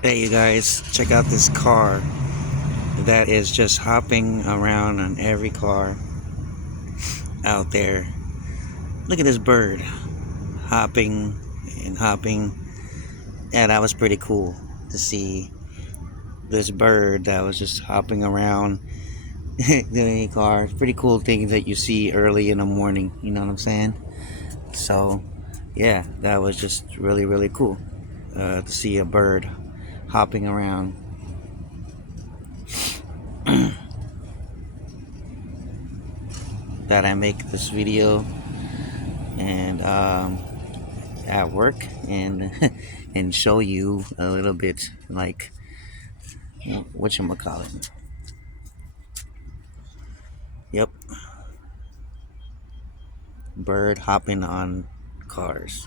Hey you guys, check out this car that is just hopping around on every car out there. Look at this bird hopping and hopping. Yeah, that was pretty cool to see this bird that was just hopping around doing a car. Pretty cool thing that you see early in the morning, you know what I'm saying? So, yeah, that was just really cool to see a bird hopping around. That I make this video and at work and and show you a little bit like whatchamacallit. Yep, bird hopping on cars.